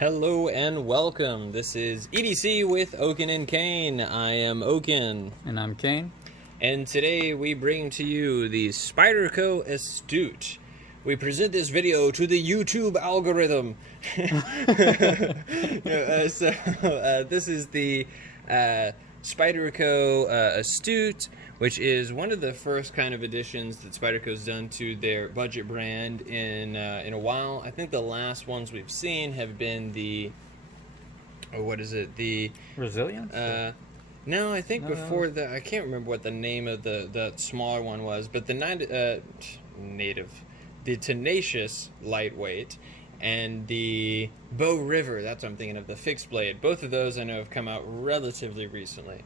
Hello and welcome. This is EDC with Oaken and Kane. I am Oaken. And I'm Kane. And today we bring to you the Spyderco Astute. We present this video to the YouTube algorithm. This is the Spyderco Astute, which is one of the first kind of additions that Spyderco's done to their budget brand in a while. I think the last ones we've seen have been the, the Resilience? No, I think before that, I can't remember what the name of the smaller one was, but the the Tenacious lightweight, and the Bow River, that's what I'm thinking of, the fixed blade. Both of those I know have come out relatively recently.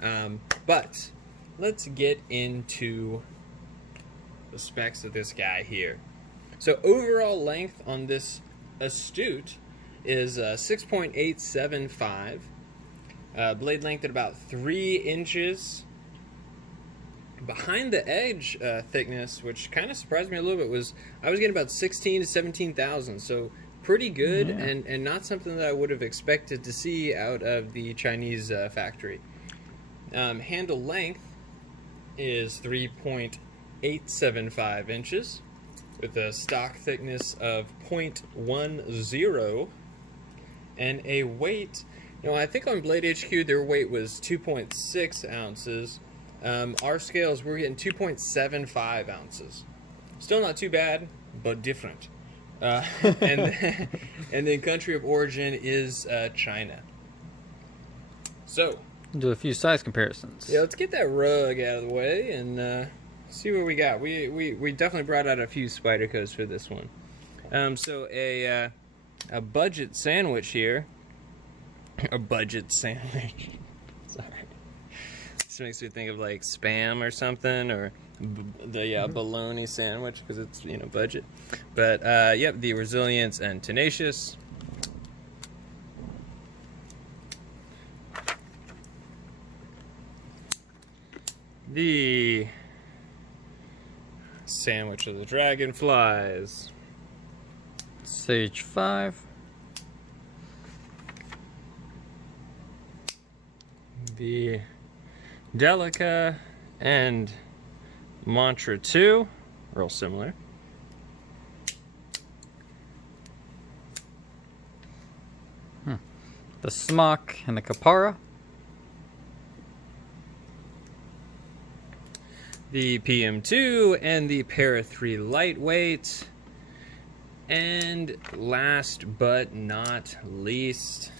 But let's get into the specs of this guy here. So overall length on this Astute is 6.875. Blade length at about 3 inches. Behind the edge thickness, which kind of surprised me a little bit, was I was getting about 16 to 17,000, so pretty good, yeah. and not something that I would have expected to see out of the Chinese factory. Handle length is 3.875 inches with a stock thickness of 0.10 and a weight. I think on Blade HQ their weight was 2.6 ounces. Our scales, we're getting 2.75 ounces. Still not too bad, but different. And then country of origin is China. So Do a few size comparisons. yeah, let's get that rug out of the way and see what we got. We definitely brought out a few Spydercos for this one. So a budget sandwich here. A budget sandwich. Sorry. This makes me think of like Spam or something, or the bologna sandwich, because it's budget. But yep, the Resilience and Tenacious. The Sandwich of the Dragonflies. Sage 5. The Delica and Mantra 2, real similar. The Smock and the Kapara. The PM2 and the Para 3 lightweight. And last but not least,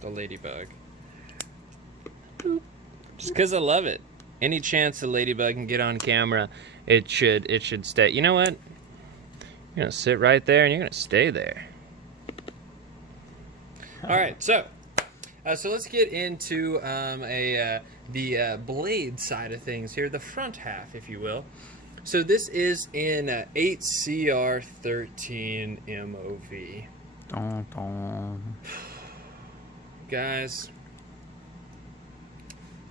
the Ladybug. Just because I love it. Any chance the Ladybug can get on camera, it should stay. You know what? You're gonna sit right there and you're gonna stay there. All right, so let's get into the blade side of things here, the front half, if you will. So this is in 8CR13 MOV. Dun, dun. Guys,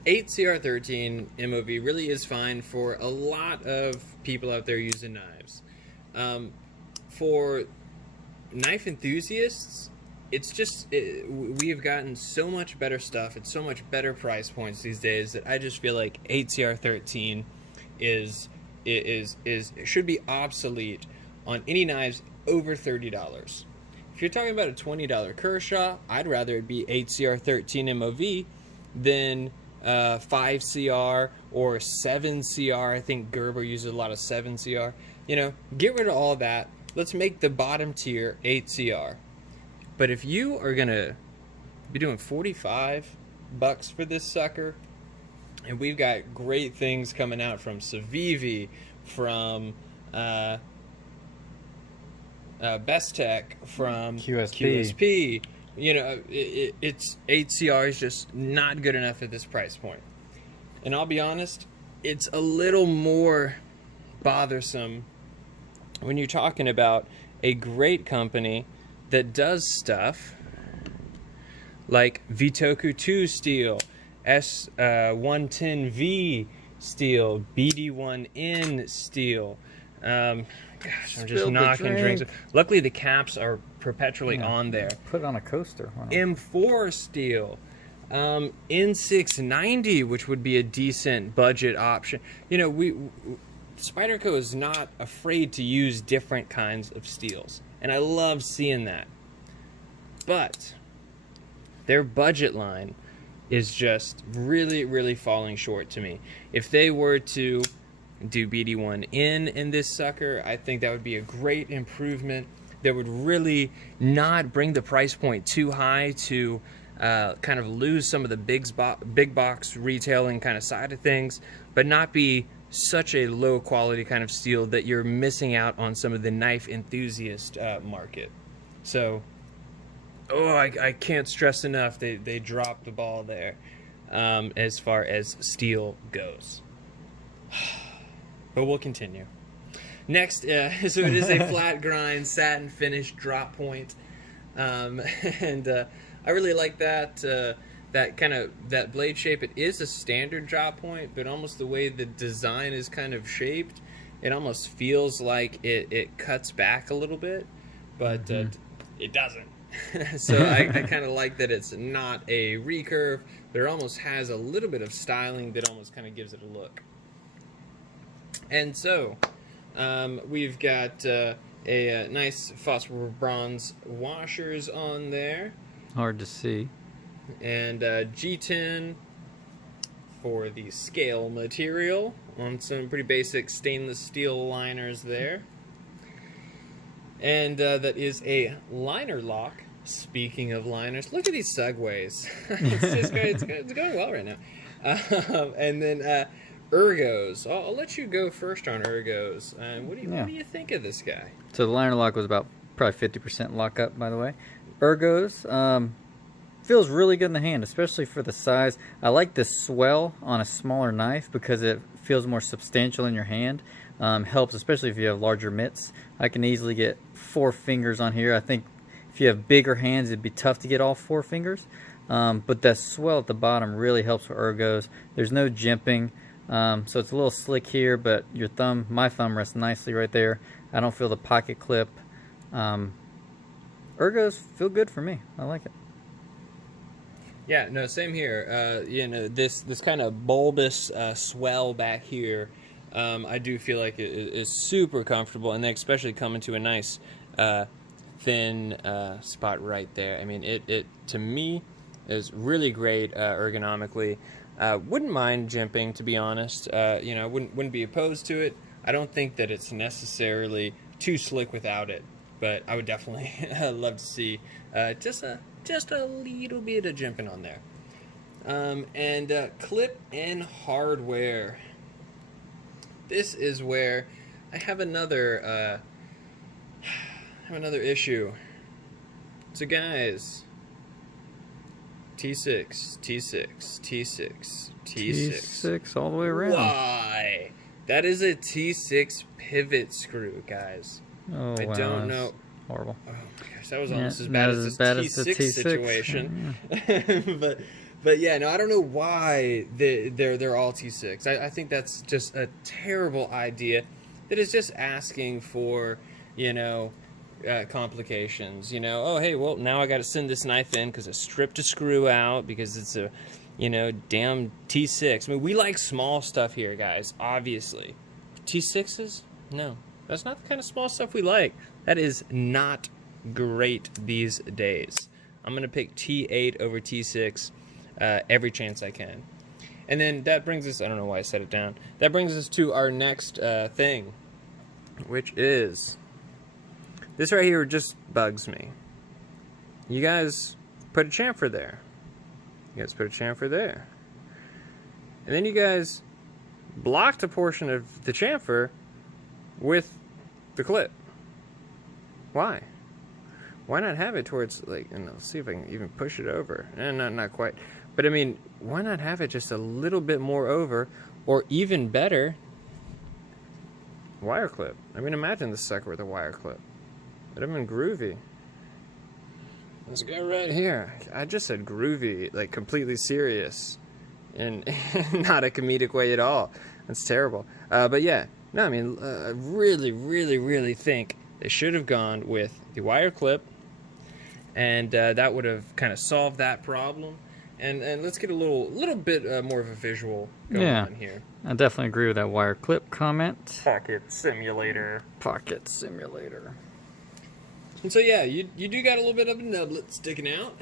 8CR13 MOV really is fine for a lot of people out there using knives. For knife enthusiasts, it's just we have gotten so much better stuff at so much better price points these days that I just feel like 8CR13 should be obsolete on any knives over $30. If you're talking about a $20 Kershaw, I'd rather it be 8CR13 MOV than 5CR or 7CR. I think Gerber uses a lot of 7CR. Get rid of all that. Let's make the bottom tier 8CR. But if you are gonna be doing $45 for this sucker, and we've got great things coming out from Civivi, from Bestech, from QSP. It's 8CR is just not good enough at this price point. And I'll be honest, it's a little more bothersome when you're talking about a great company that does stuff like Vitoku 2 steel, S110V steel, BD1N steel, Gosh, I'm just Spilled the knocking drinks. drink. Luckily, the caps are perpetually Yeah. on there. Put it on a coaster. Why not? M4 steel. N690, which would be a decent budget option. You know, Spyderco is not afraid to use different kinds of steels, and I love seeing that. But their budget line is just really, really falling short to me. If they were to do BD1N in this sucker, I think that would be a great improvement that would really not bring the price point too high to kind of lose some of the big box retailing kind of side of things, but not be such a low quality kind of steel that you're missing out on some of the knife enthusiast market. So, I can't stress enough, they dropped the ball there as far as steel goes. But we'll continue. Next, so it is a flat grind, satin finish drop point. And I really like that that blade shape. It is a standard drop point, but almost the way the design is kind of shaped, it almost feels like it cuts back a little bit, but it doesn't. So I kind of like that it's not a recurve, but it almost has a little bit of styling that almost kind of gives it a look. And so we've got a nice phosphor bronze washers on there. Hard to see. And G10 for the scale material on some pretty basic stainless steel liners there. And that is a liner lock. Speaking of liners, look at these segues. It's just great. It's going well right now. And then Ergos. I'll let you go first on Ergos. What do you think of this guy? So the liner lock was about probably 50% lockup, by the way. Ergos feels really good in the hand, especially for the size. I like the swell on a smaller knife because it feels more substantial in your hand. Helps, especially if you have larger mitts. I can easily get 4 fingers on here. I think if you have bigger hands, it'd be tough to get all 4 fingers. But that swell at the bottom really helps with Ergos. There's no jimping. So it's a little slick here, but my thumb rests nicely right there. I don't feel the pocket clip. Ergos feel good for me. I like it. Yeah, no, same here. You know, this kind of bulbous swell back here, I do feel like it is super comfortable, and then especially coming to a nice thin spot right there. I mean, it to me is really great ergonomically. Wouldn't mind jimping, to be honest. You know, wouldn't be opposed to it. I don't think that it's necessarily too slick without it, but I would definitely love to see just a little bit of jimping on there. And clip and hardware. This is where I have another issue. So guys, T6, T6, T6, T6. T6 all the way around. Why? That is a T6 pivot screw, guys. Oh, I wow, don't that's know. Horrible. Oh my gosh, that was almost as Yeah, bad not as as this bad as the T6 T6. situation. But yeah, no, I don't know why they're all T6. I think that's just a terrible idea. That is just asking for, you know, complications. You know, oh hey, well now I got to send this knife in because I stripped a screw out because it's a, you know, damn T6. I mean, we like small stuff here, guys. Obviously, T6s, no, that's not the kind of small stuff we like. That is not great these days. I'm gonna pick T8 over T6 every chance I can. And then that brings us, I don't know why I set it down. That brings us to our next thing, which is this right here. Just bugs me. You guys put a chamfer there. You guys put a chamfer there. And then you guys blocked a portion of the chamfer with the clip. Why? Why not have it towards, like, and I'll see if I can even push it over. Not quite. But I mean, why not have it just a little bit more over, or even better, wire clip. I mean, imagine this sucker with a wire clip. It'd have been groovy. This guy right here. I just said groovy, like completely serious, and not a comedic way at all. That's terrible. But yeah, No, I mean, I really, really, really think they should have gone with the wire clip, and that would have kind of solved that problem. And let's get a little bit more of a visual going on here. I definitely agree with that wire clip comment. Pocket simulator. Pocket simulator. And so yeah, you do got a little bit of a nublet sticking out.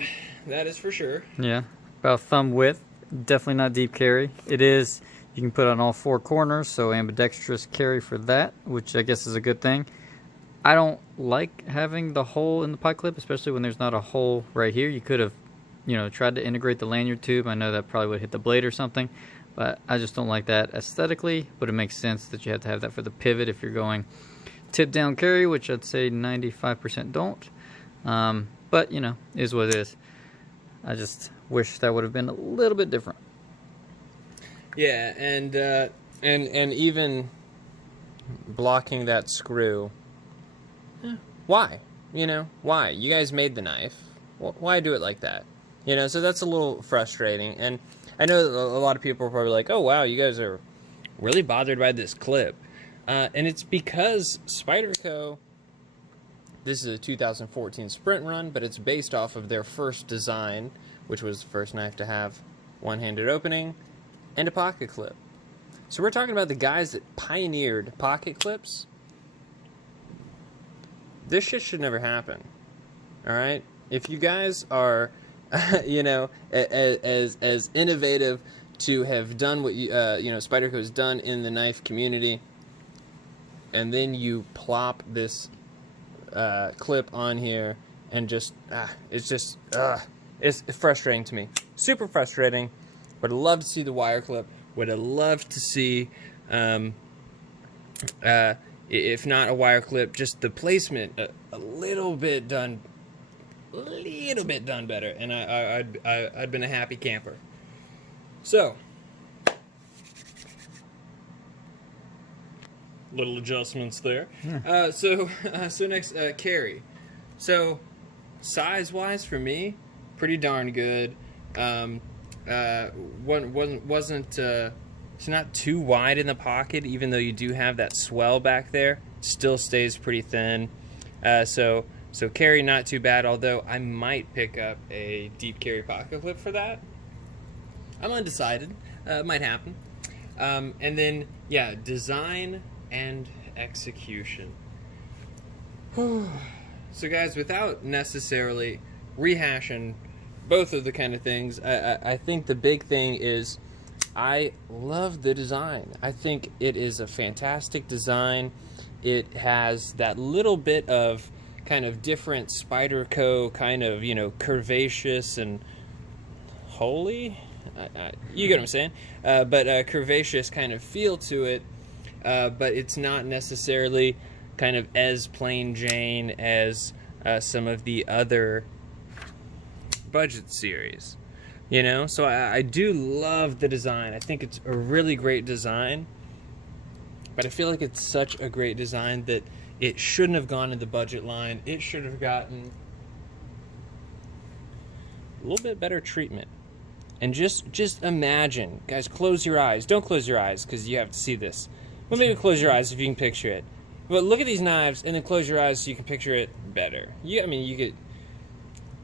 That is for sure. Yeah, about thumb width. Definitely not deep carry. It is. You can put it on all four corners, so ambidextrous carry for that, which I guess is a good thing. I don't like having the hole in the pike clip, especially when there's not a hole right here. You could have, tried to integrate the lanyard tube. I know that probably would hit the blade or something, but I just don't like that aesthetically. But it makes sense that you have to have that for the pivot if you're going tip down carry, which I'd say 95% don't. But is what it is. I just wish that would have been a little bit different. Yeah, and even blocking that screw. Why? Why? You guys made the knife. Why do it like that? So that's a little frustrating. And I know a lot of people are probably like, oh, wow, you guys are really bothered by this clip. And it's because Spyderco, this is a 2014 sprint run, but it's based off of their first design, which was the first knife to have one-handed opening and a pocket clip. So we're talking about the guys that pioneered pocket clips. This shit should never happen. All right? If you guys are, as innovative to have done what Spyderco has done in the knife community, and then you plop this clip on here and it's frustrating to me. Super frustrating. Would have loved to see the wire clip. Would have loved to see, if not a wire clip, just the placement a little bit done better, and I'd been a happy camper. So, little adjustments there. Yeah. So next, carry. So, size-wise for me, pretty darn good. Wasn't it's not too wide in the pocket, even though you do have that swell back there. Still stays pretty thin. So carry not too bad, although I might pick up a deep carry pocket clip for that. I'm undecided. It might happen. And then, yeah, design and execution. So guys, without necessarily rehashing both of the kind of things, I think the big thing is I love the design. I think it is a fantastic design. It has that little bit of kind of different Spyderco kind of, curvaceous and holy. You get what I'm saying? But a curvaceous kind of feel to it. But it's not necessarily kind of as plain Jane as some of the other budget series, so I do love the design. I think it's a really great design, but I feel like it's such a great design that it shouldn't have gone in the budget line. It should have gotten a little bit better treatment. And just imagine, guys, close your eyes. Don't close your eyes because you have to see this. Well, maybe close your eyes if you can picture it. But look at these knives and then close your eyes so you can picture it better. You could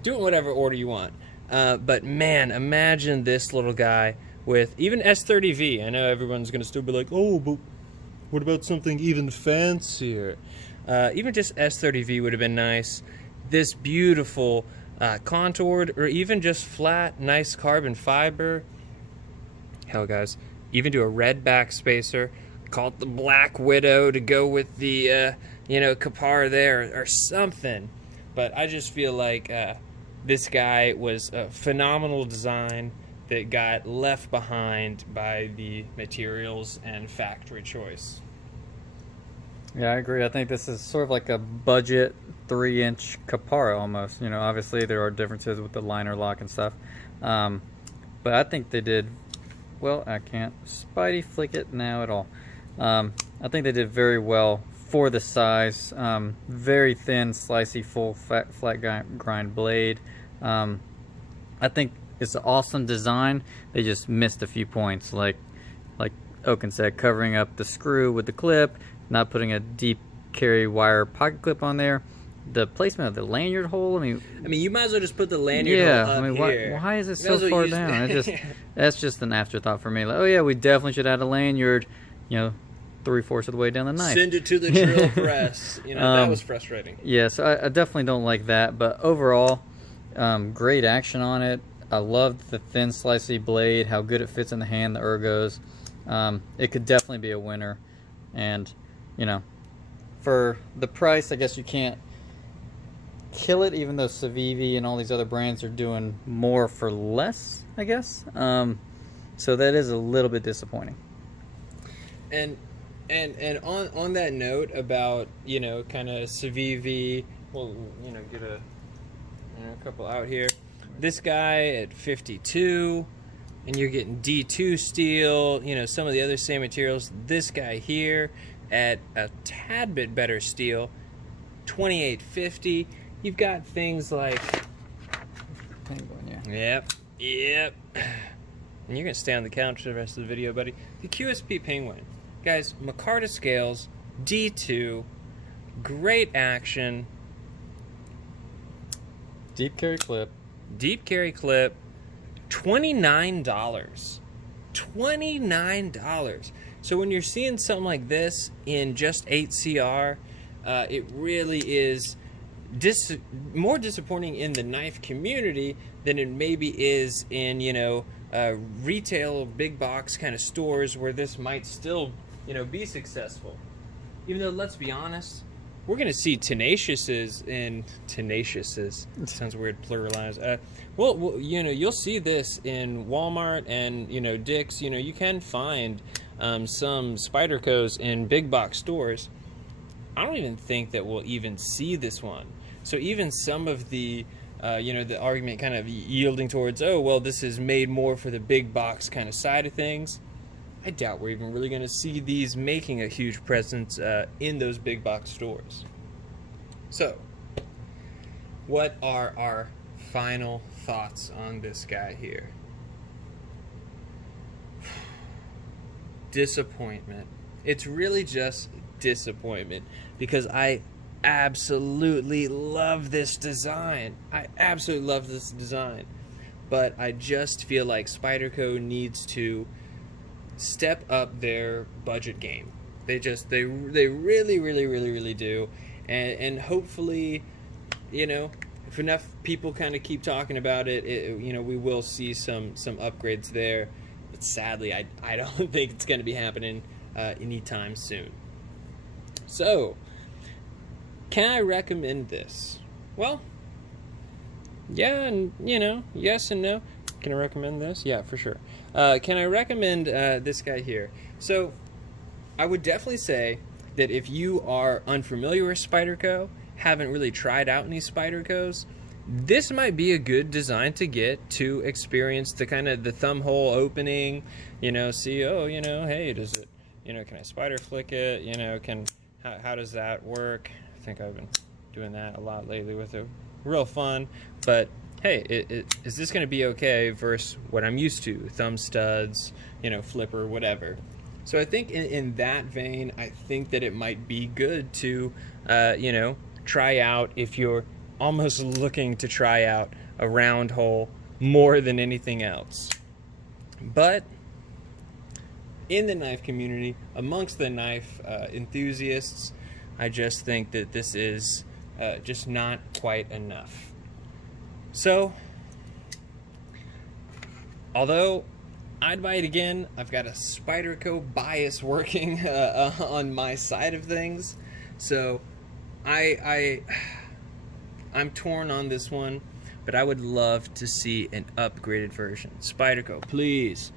do it in whatever order you want. But man, imagine this little guy with even S30V. I know everyone's going to still be like, oh, but what about something even fancier? Even just S30V would have been nice. This beautiful contoured or even just flat, nice carbon fiber. Hell, guys, even do a red back spacer. Call it the Black Widow to go with the, Kapar there or something. But I just feel like this guy was a phenomenal design that got left behind by the materials and factory choice. Yeah, I agree. I think this is sort of like a budget 3-inch Kapara almost. Obviously there are differences with the liner lock and stuff. But I think they did, well, I can't Spidey flick it now at all. I think they did very well for the size. Very thin, slicey, full, flat grind blade. I think it's an awesome design. They just missed a few points, like Oaken said, covering up the screw with the clip, not putting a deep carry wire pocket clip on there. The placement of the lanyard hole, I mean, you might as well just put the lanyard hole up I mean, here. why is it so far down? That's just an afterthought for me. Like, oh yeah, we definitely should add a lanyard, 3/4 of the way down the knife. Send it to the drill press. That was frustrating. Yeah, so I definitely don't like that. But overall, great action on it. I love the thin, slicey blade, how good it fits in the hand, the ergos. It could definitely be a winner. And, for the price, I guess you can't kill it, even though Civivi and all these other brands are doing more for less, I guess. So that is a little bit disappointing. And on that note about, kind of Civivi, we'll, get a couple out here. This guy at 52, and you're getting D2 steel, some of the other same materials. This guy here at a tad bit better steel, 2850. You've got things like Penguin, yeah. Yep. And you're gonna stay on the couch for the rest of the video, buddy. The QSP Penguin, guys. Micarta scales, D2, great action, deep carry clip, $29. $29. So when you're seeing something like this in just 8CR, it really is more disappointing in the knife community than it maybe is in retail big box kind of stores where this might still be successful. Even though, let's be honest, we're going to see tenaciouses sounds weird pluralized. Well, you'll see this in Walmart and Dick's. You can find some Spydercos in big box stores. I don't even think that we'll even see this one. So even some of the the argument kind of yielding towards, oh well, this is made more for the big box kind of side of things. I doubt we're even really going to see these making a huge presence in those big box stores. So, what are our final thoughts on this guy here? Disappointment. It's really just disappointment because I absolutely love this design. But I just feel like Spyderco needs to step up their budget game. They really do. And hopefully, if enough people kind of keep talking about it, we will see some upgrades there. But sadly, I don't think it's going to be happening anytime soon. So, can I recommend this? Well, yeah, and yes and no. Can I recommend this? Yeah, for sure. Can I recommend this guy here? So, I would definitely say that if you are unfamiliar with Spyderco, haven't really tried out any Spydercos, this might be a good design to get to experience the kind of the thumb hole opening, see, oh, hey, does it, can I spider flick it, how does that work? I think I've been doing that a lot lately with it. Real fun, but hey, is this going to be okay versus what I'm used to, thumb studs, flipper, whatever. So I think in that vein, I think that it might be good to, try out if you're almost looking to try out a round hole more than anything else. But in the knife community, amongst the knife enthusiasts, I just think that this is just not quite enough. So, although I'd buy it again, I've got a Spyderco bias working on my side of things. So, I'm torn on this one, but I would love to see an upgraded version. Spyderco, please,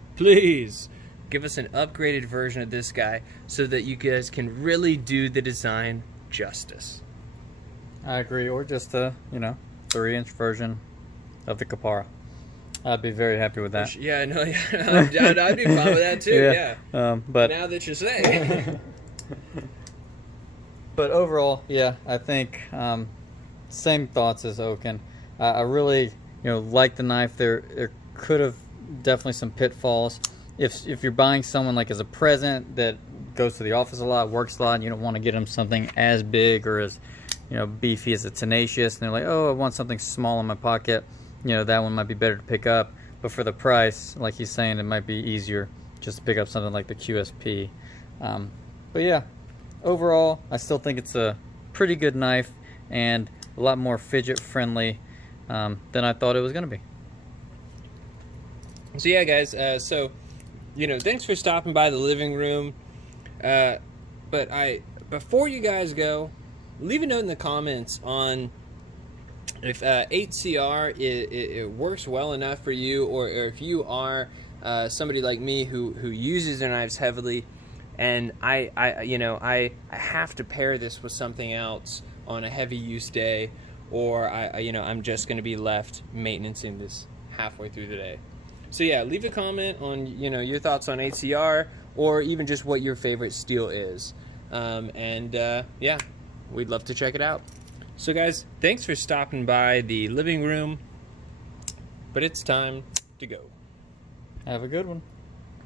give us an upgraded version of this guy so that you guys can really do the design justice. I agree, or just a 3-inch version of the Capara. I'd be very happy with that. Yeah, no, yeah. I'd be fine with that too. Yeah. But now that you say. But overall, yeah, I think same thoughts as Oaken. I really, like the knife. There could have definitely some pitfalls. if you're buying someone like as a present that goes to the office a lot, works a lot, and you don't want to get them something as big or as, you know, beefy as a Tenacious, and they're like, oh, I want something small in my pocket, you know, that one might be better to pick up. But for the price, like he's saying, it might be easier just to pick up something like the QSP. But yeah, overall, I still think it's a pretty good knife and a lot more fidget friendly than I thought it was going to be. So yeah, guys, so, you know, thanks for stopping by the living room. But before you guys go, leave a note in the comments on if 8CR it works well enough for you, or if you are somebody like me who uses their knives heavily, and I have to pair this with something else on a heavy use day, or I'm just going to be left maintaining this halfway through the day. So yeah, leave a comment on your thoughts on 8CR, or even just what your favorite steel is, yeah, we'd love to check it out. So guys, thanks for stopping by the living room, but it's time to go. Have a good one.